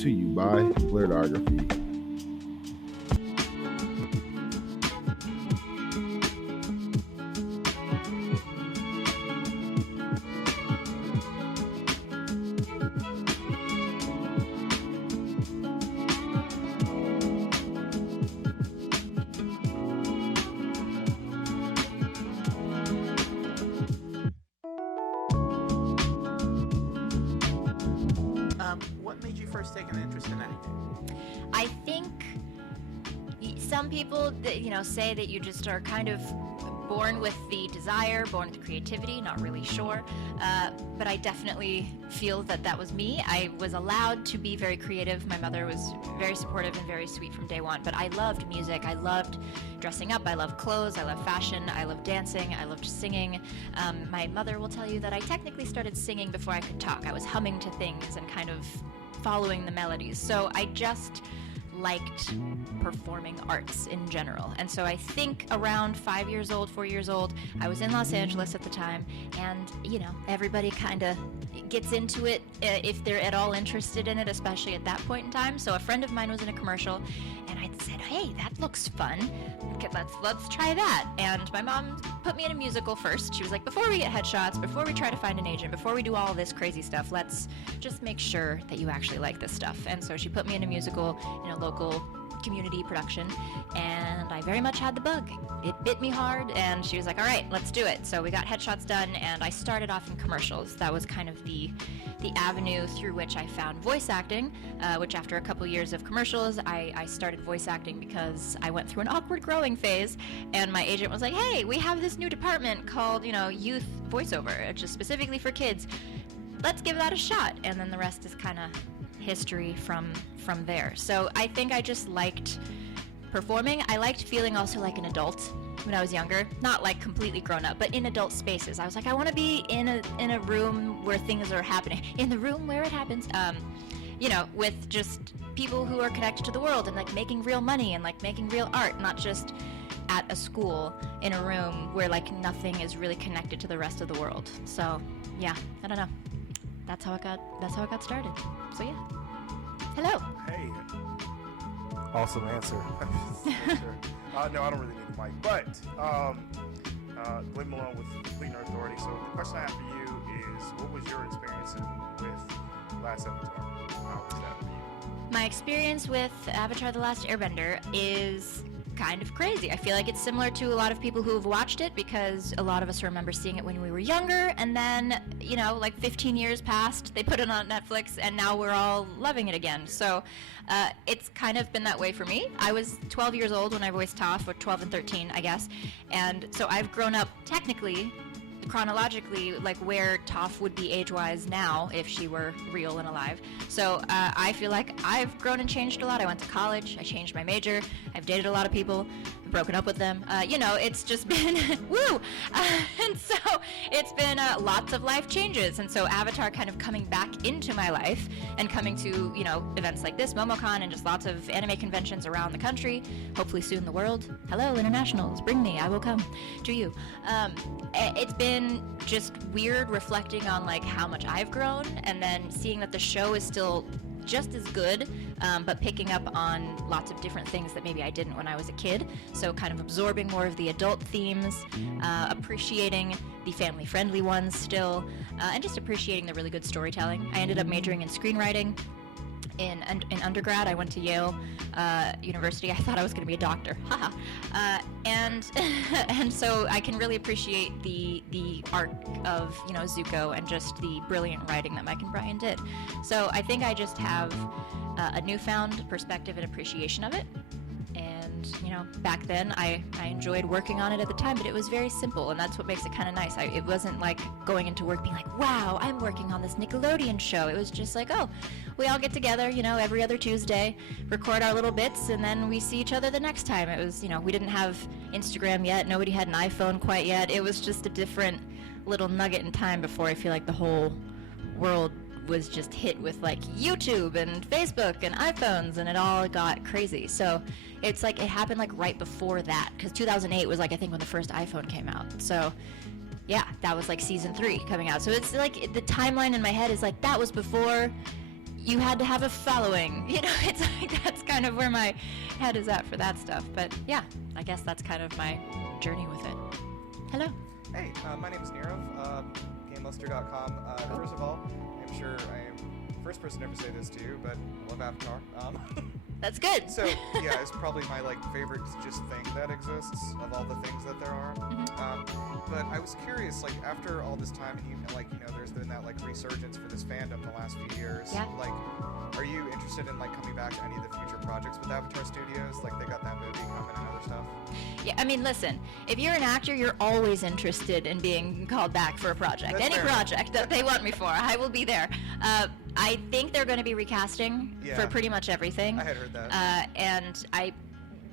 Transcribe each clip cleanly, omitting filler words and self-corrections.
to you by Blurredography. What made you first take an interest in acting? I think some people that, say that you just are kind of born with the desire, born with the creativity, not really sure. But I definitely feel that was me. I was allowed to be very creative. My mother was very supportive and very sweet from day one. But I loved music. I loved dressing up. I loved clothes. I loved fashion. I loved dancing. I loved singing. My mother will tell you that I technically started singing before I could talk. I was humming to things and kind of following the melodies. So I just liked performing arts in general. And so I think around 4 years old, I was in Los Angeles at the time, and everybody kind of gets into it if they're at all interested in it, especially at that point in time. So a friend of mine was in a commercial, and I said, hey, that looks fun. Okay, let's try that. And my mom put me in a musical first. She was like, before we get headshots, before we try to find an agent, before we do all this crazy stuff, let's just make sure that you actually like this stuff. And so she put me in a musical in a local community production, and I very much had the bug. It bit me hard, and she was like, all right, let's do it. So we got headshots done, and I started off in commercials. That was kind of the avenue through which I found voice acting, which after a couple years of commercials, I started voice acting because I went through an awkward growing phase, and my agent was like, hey, we have this new department called, youth voiceover, which is specifically for kids. Let's give that a shot. And then the rest is kind of history from there. So I think I just liked performing. I liked feeling also like an adult when I was younger, not like completely grown up, but in adult spaces. I was like, I want to be in a room where things are happening, in the room where it happens, with just people who are connected to the world and like making real money and like making real art, not just at a school in a room where like nothing is really connected to the rest of the world. So yeah, I don't know. That's how it got started. So yeah. Hello. Hey. Awesome answer. Sure. No, I don't really need a mic, but Glenn Malone with Complete Nerd Authority. So the question I have for you is, what was your experience with Last Avatar? How was that for you? My experience with Avatar: The Last Airbender is kind of crazy. I feel like it's similar to a lot of people who have watched it, because a lot of us remember seeing it when we were younger, and then, like 15 years passed, they put it on Netflix, and now we're all loving it again. So it's kind of been that way for me. I was 12 years old when I voiced Toph, or 12 and 13, I guess, and so I've grown up technically, chronologically, like where Toph would be age-wise now if she were real and alive. So I feel like I've grown and changed a lot. I went to college, I changed my major, I've dated a lot of people, I've broken up with them. It's just been woo! And so it's been lots of life changes. And so Avatar kind of coming back into my life and coming to, events like this, MomoCon, and just lots of anime conventions around the country, hopefully soon the world. Hello, internationals, bring me, I will come to you. It's been just weird reflecting on like how much I've grown, and then seeing that the show is still just as good, but picking up on lots of different things that maybe I didn't when I was a kid. So kind of absorbing more of the adult themes, appreciating the family-friendly ones still, and just appreciating the really good storytelling. I ended up majoring in screenwriting. In undergrad, I went to Yale University. I thought I was going to be a doctor, and so I can really appreciate the arc of Zuko, and just the brilliant writing that Mike and Brian did. So I think I just have a newfound perspective and appreciation of it. And back then I enjoyed working on it at the time, but it was very simple, and that's what makes it kind of nice. It wasn't like going into work being like, wow, I'm working on this Nickelodeon show. It was just like, oh, we all get together, every other Tuesday, record our little bits, and then we see each other the next time. It was, we didn't have Instagram yet. Nobody had an iPhone quite yet. It was just a different little nugget in time before I feel like the whole world was just hit with like YouTube and Facebook and iPhones, and it all got crazy. So it's like it happened like right before that, because 2008 was like I think when the first iPhone came out. So yeah, that was like season 3 coming out. So it's like the timeline in my head is like that was before you had to have a following. You know, it's like that's kind of where my head is at for that stuff. But yeah, I guess that's kind of my journey with it. Hello. Hey, my name is Nirav, GameLuster.com. First of all, I'm sure I am the first person to ever say this to you, but I love Avatar. That's good. So, yeah, it's probably my, favorite just thing that exists of all the things that there are. But I was curious, after all this time, and there's been that, resurgence for this fandom the last few years. Yeah. Are you interested in, coming back to any of the future projects with Avatar Studios? They got that movie coming and other stuff. Yeah, I mean, listen, if you're an actor, you're always interested in being called back for a project. That's Any fair. project that they want me for, I will be there. I think they're going to be recasting for pretty much everything. I had heard that. And I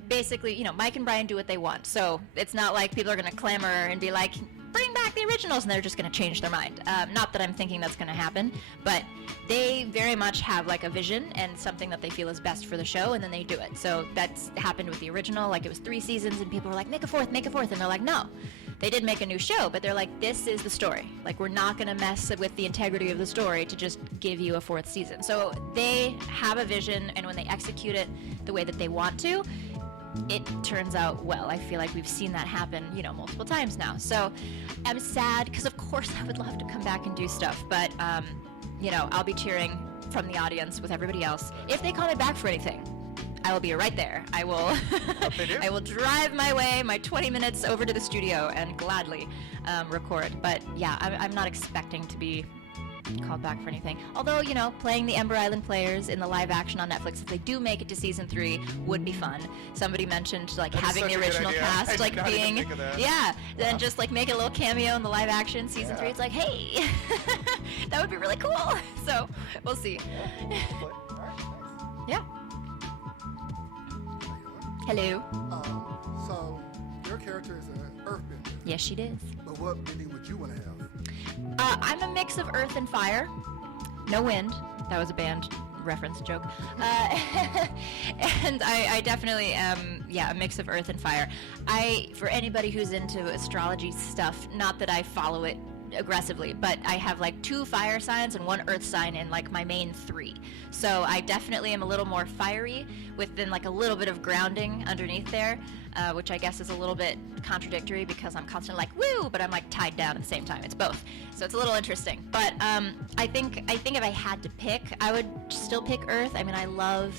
basically, Mike and Brian do what they want. So it's not like people are going to clamor and be like, bring back the originals, and they're just going to change their mind. Not that I'm thinking that's going to happen, but they very much have a vision and something that they feel is best for the show, and then they do it. So that's happened with the original. It was 3 seasons, and people were like, make a fourth, and they're like, no. They did make a new show, but they're like, this is the story. We're not going to mess with the integrity of the story to just give you a 4th season. So they have a vision, and when they execute it the way that they want to, it turns out well. I feel like we've seen that happen, multiple times now. So I'm sad because, of course, I would love to come back and do stuff, but, I'll be cheering from the audience with everybody else. If they call me back for anything, I will be right there. I will I will drive my way, my 20 minutes over to the studio and gladly record. But yeah, I'm not expecting to be called back for anything. Although, playing the Ember Island players in the live action on Netflix, if they do make it to season 3, would be fun. Somebody mentioned having the original cast being then just make a little cameo in the live action season 3. It's hey, that would be really cool. So we'll see. Yeah. Hello. So your character is an earthbender. Yes, she does. But what bending would you want to have? I'm a mix of earth and fire. No wind. That was a band reference joke. And I definitely am, a mix of earth and fire. For anybody who's into astrology stuff, not that I follow it aggressively, but I have 2 fire signs and 1 earth sign in my main 3. So I definitely am a little more fiery within a little bit of grounding underneath there, which I guess is a little bit contradictory because I'm constantly woo, but I'm tied down at the same time. It's both. So it's a little interesting. But I think if I had to pick, I would still pick earth. I mean, I love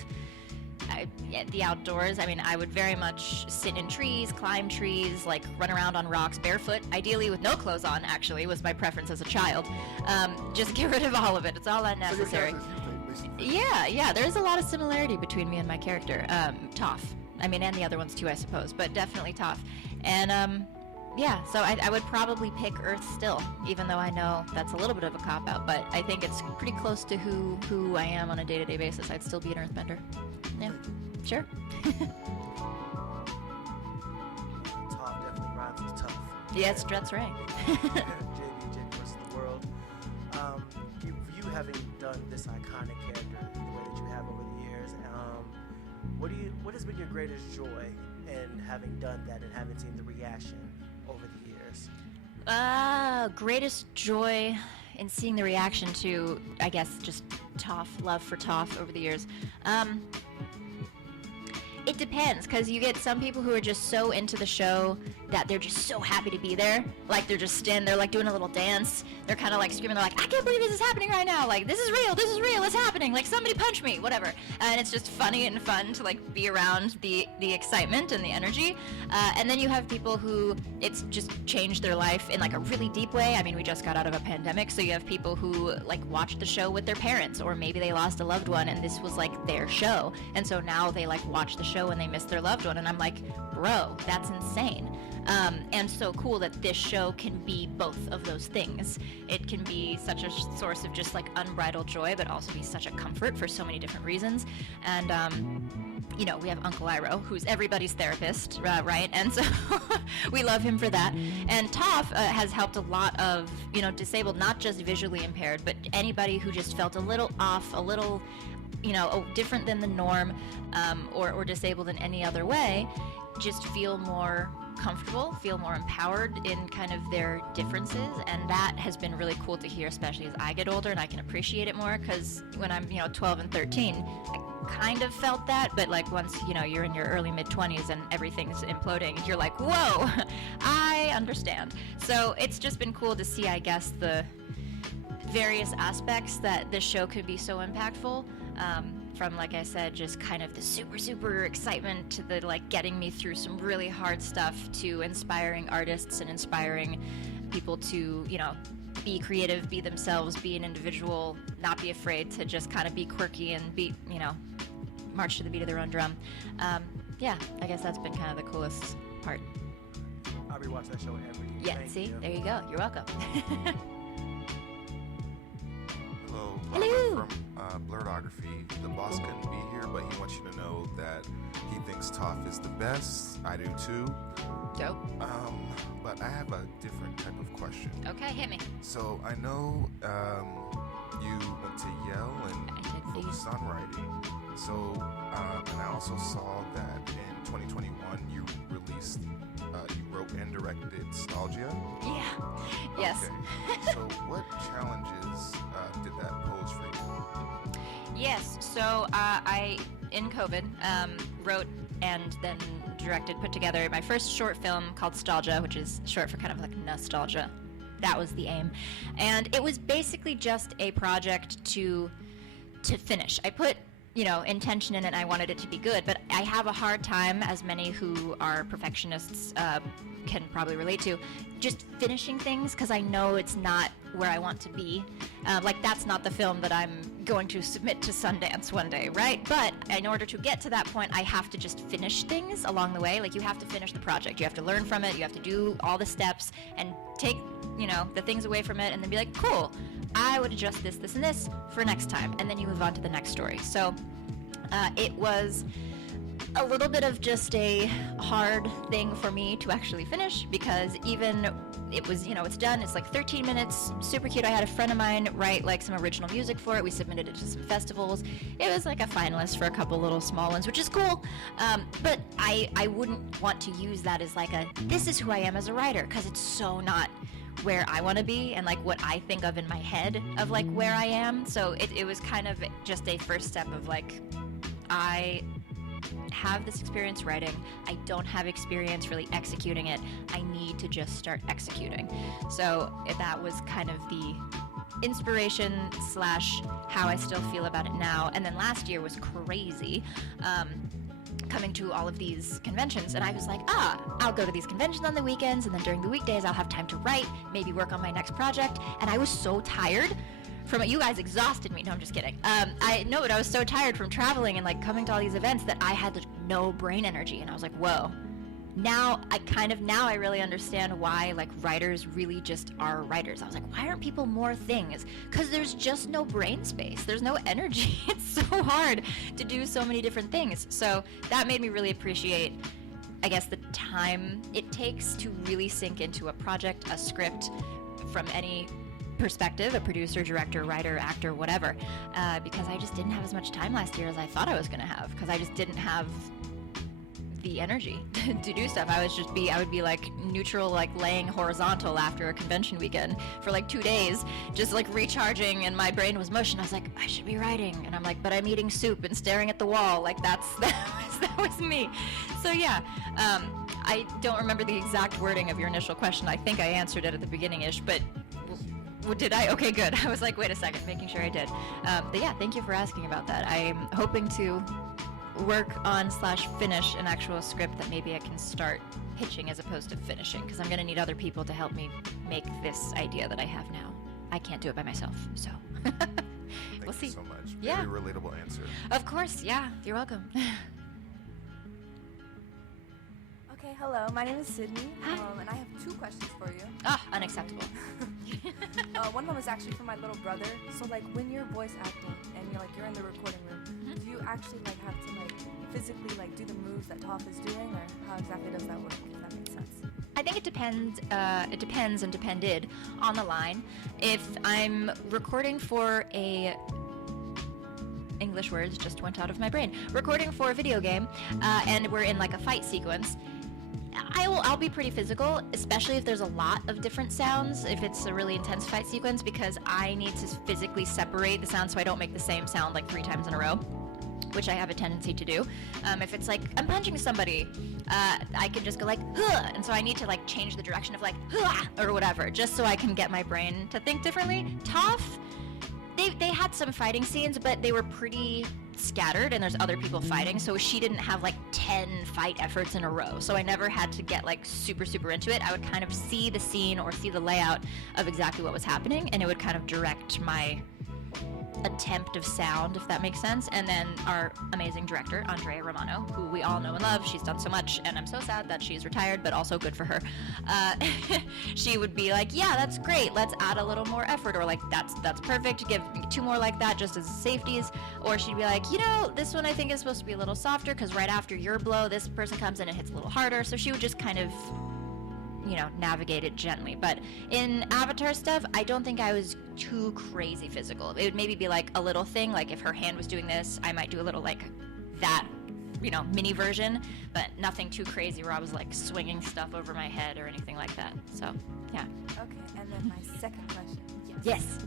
the outdoors. I mean, I would very much sit in trees, climb trees, run around on rocks barefoot, ideally with no clothes on, actually, was my preference as a child. Just get rid of all of it. It's all unnecessary. Yeah, there's a lot of similarity between me and my character. Toph. I mean, and the other ones too, I suppose, but definitely Toph. And, so I would probably pick Earth still, even though I know that's a little bit of a cop-out, but I think it's pretty close to who I am on a day-to-day basis. I'd still be an Earthbender. Yeah, sure. Toph definitely rhymes with tough. Yes, that's right. JB versus the world. You having done this iconic character the way that you have over the years, what has been your greatest joy in having done that and having seen the reaction over the years? Greatest joy in seeing the reaction to, I guess, just Toph, love for Toph over the years. It depends, because you get some people who are just so into the show that they're just so happy to be there. They're just standing there, doing a little dance. They're kind of screaming. They're I can't believe this is happening right now. This is real, it's happening. Somebody punch me, whatever. And it's just funny and fun to be around the excitement and the energy. And then you have people who it's just changed their life in a really deep way. I mean, we just got out of a pandemic, so you have people who watched the show with their parents, or maybe they lost a loved one and this was their show. And so now they watch the show and they miss their loved one. And I'm bro, that's insane. And so cool that this show can be both of those things. It can be such a source of just unbridled joy, but also be such a comfort for so many different reasons. And we have Uncle Iroh, who's everybody's therapist, right? And so we love him for that. And Toph has helped a lot of, disabled, not just visually impaired, but anybody who just felt a little off, a little, different than the norm, or disabled in any other way, just feel more comfortable, feel more empowered in kind of their differences, and that has been really cool to hear, especially as I get older and I can appreciate it more, because when I'm 12 and 13, I kind of felt that, but like once you're in your early mid-20s and everything's imploding, you're like, whoa, I understand. So it's just been cool to see, I guess, the various aspects that this show could be so impactful. From, like I said, just kind of the super excitement to the like getting me through some really hard stuff, to inspiring artists and inspiring people to, be creative, be themselves, be an individual, not be afraid to just kind of be quirky and be, march to the beat of their own drum. Yeah, I guess that's been kind of the coolest part. I rewatch that show every year. Yeah, Thank see? you. There you go. You're welcome. Hello, Hello. Robert from Blurredography. The boss couldn't be here, but he wants you to know that he thinks Toph is the best. I do too. Dope. But I have a different type of question. Okay, hit me. So I know you went to Yale and I did indeed. focused on writing. So, and I also saw that in 2021 you released, you wrote and directed Nostalgia. Yeah. Yes. Okay. So what challenges did that pose for you? Yes, so I, in COVID, wrote and then directed, put together my first short film called Nostalgia, which is short for kind of like nostalgia. That was the aim. And it was basically just a project to finish. I put, intention in it, and I wanted it to be good, but I have a hard time, as many who are perfectionists can probably relate to, just finishing things, because I know it's not where I want to be. Like, that's not the film that I'm going to submit to Sundance one day, right? But in order to get to that point, I have to just finish things along the way. Like, you have to finish the project. You have to learn from it. You have to do all the steps and take, the things away from it, and then be like, cool, I would adjust this, this, and this for next time. And then you move on to the next story. So it was a little bit of just a hard thing for me to actually finish, because even it was, it's done, it's like 13 minutes, super cute. I had a friend of mine write like some original music for it. We submitted it to some festivals. It was like a finalist for a couple little small ones, which is cool. But I wouldn't want to use that as like this is who I am as a writer, because it's so not where I want to be and like what I think of in my head of like where I am. So it was kind of just a first step of like, I have this experience writing. I don't have experience really executing it. I need to just start executing. So that was kind of the inspiration / how I still feel about it now. And then last year was crazy. Coming to all of these conventions, and I was like, I'll go to these conventions on the weekends, and then during the weekdays I'll have time to write, maybe work on my next project. And I was so tired from it. You guys exhausted me. No, I'm just kidding. But I was so tired from traveling and like coming to all these events that I had no brain energy, and I was like, whoa. Now I really understand why like writers really just are writers. I was like, why aren't people more things? Because there's just no brain space. There's no energy. It's so hard to do so many different things. So that made me really appreciate, I guess, the time it takes to really sink into a project, a script, from any perspective, a producer, director, writer, actor, whatever, because I just didn't have as much time last year as I thought I was going to have, because I just didn't have the energy to do stuff. I would be like neutral, like laying horizontal after a convention weekend for like 2 days, just like recharging, and my brain was mush, and I was like, I should be writing, and I'm like, but I'm eating soup and staring at the wall. Like that was me. So yeah, I don't remember the exact wording of your initial question. I think I answered it at the beginning-ish, but did I? Okay, good. I was like, wait a second, making sure I did. But yeah, thank you for asking about that. I'm hoping to work on / finish an actual script that maybe I can start pitching as opposed to finishing, because I'm going to need other people to help me make this idea that I have now. I can't do it by myself, so we'll see. Thank you so much. Yeah. Very relatable answer. Of course, yeah. You're welcome. Okay, hello. My name is Sydney, Hi. and I have 2 questions for you. Unacceptable. One of them is actually for my little brother. So, like, when you're voice acting and you're in the recording room, do you actually like have to like physically like do the moves that Toph is doing, or how exactly does that work? If that makes sense. I think it depends. It depends and depended on the line. If I'm recording for a English words just went out of my brain. Recording for a video game, and we're in like a fight sequence, I will I'll be pretty physical, especially if there's a lot of different sounds, if it's a really intense fight sequence, because I need to physically separate the sounds so I don't make the same sound like 3 times in a row, which I have a tendency to do. If it's like I'm punching somebody, I can just go like, huh, and so I need to like change the direction of like, huh, or whatever, just so I can get my brain to think differently. Toph, they had some fighting scenes, but they were pretty scattered, and there's other people fighting, so she didn't have like 10 fight efforts in a row, so I never had to get like super into it. I would kind of see the scene or see the layout of exactly what was happening, and it would kind of direct my attempt of sound, if that makes sense. And then our amazing director, Andrea Romano, who we all know and love, she's done so much, and I'm so sad that she's retired, but also good for her. She would be like, yeah, that's great, let's add a little more effort, or like, that's perfect, give 2 more like that just as safeties. Or she'd be like, you know, this one I think is supposed to be a little softer, because right after your blow, this person comes in and hits a little harder. So she would just kind of, you know, navigate it gently. But in Avatar stuff, I don't think I was too crazy physical. It would maybe be like a little thing, like if her hand was doing this, I might do a little like that, you know, mini version, but nothing too crazy where I was like swinging stuff over my head or anything like that. So, yeah. Okay, and then my second question. Yes.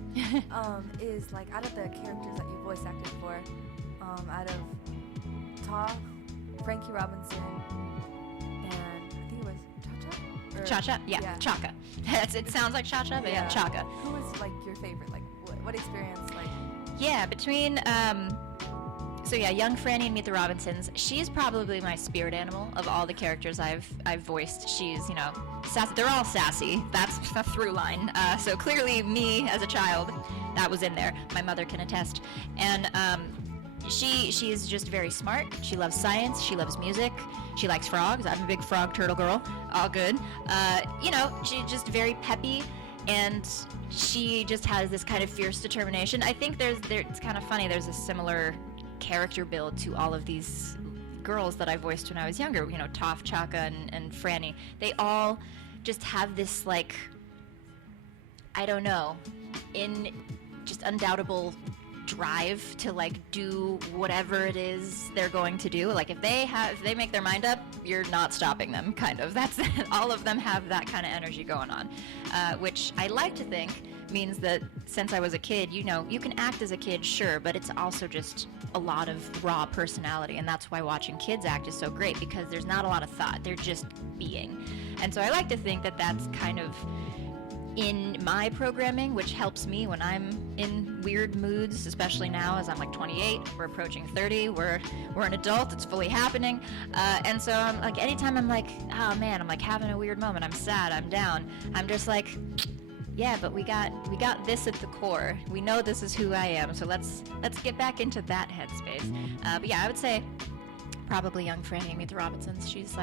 Is like out of the characters that you voice acted for, out of Toph, Frankie Robinson, and I think it was Cha-Cha? Cha-Cha? Yeah. Chaka. It sounds like Cha-Cha, but yeah, Chaka. Who was like your favorite? Like what experience like? Yeah, between so yeah, young Franny and Meet the Robinsons, she's probably my spirit animal of all the characters I've voiced. She's, you know, sassy. They're all sassy. That's the through line. So clearly me as a child, that was in there. My mother can attest. And she's just very smart. She loves science. She loves music. She likes frogs. I'm a big frog turtle girl. All good. You know, she's just very peppy, and she just has this kind of fierce determination. I think it's kind of funny. There's a similar character build to all of these girls that I voiced when I was younger. You know, Toph, Chaka, and Franny. They all just have this, like, I don't know, just undoubtable drive to like do whatever it is they're going to do. Like if they make their mind up, you're not stopping them, kind of. That's all of them have that kind of energy going on, which I like to think means that since I was a kid, you know, you can act as a kid, sure, but it's also just a lot of raw personality, and that's why watching kids act is so great, because there's not a lot of thought, they're just being. And so I like to think that that's kind of in my programming, which helps me when I'm in weird moods, especially now as I'm like 28, we're approaching 30, we're an adult, it's fully happening, and so I'm like, anytime I'm like, oh man, I'm like having a weird moment, I'm sad, I'm down, I'm just like, yeah, but we got this at the core, we know this is who I am, so let's get back into that headspace. But yeah, I would say probably young Franny, Meet the Robinsons. She's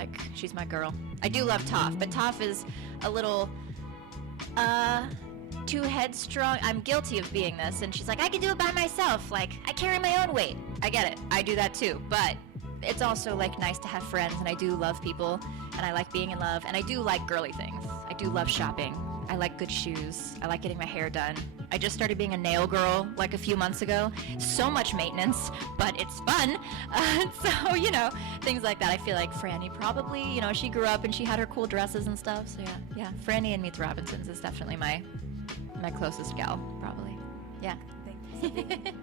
my girl. I do love Toph, but Toph is a little too headstrong. I'm guilty of being this, and she's like, I can do it by myself, like I carry my own weight. I get it, I do that too, but it's also like nice to have friends, and I do love people, and I like being in love, and I do like girly things. I do love shopping. I like good shoes. I like getting my hair done. I just started being a nail girl like a few months ago. So much maintenance, but it's fun. So, you know, things like that. I feel like Franny probably, you know, she grew up and she had her cool dresses and stuff. So yeah, Franny and Meet the Robinsons is definitely my closest gal, probably. Yeah. Thank you.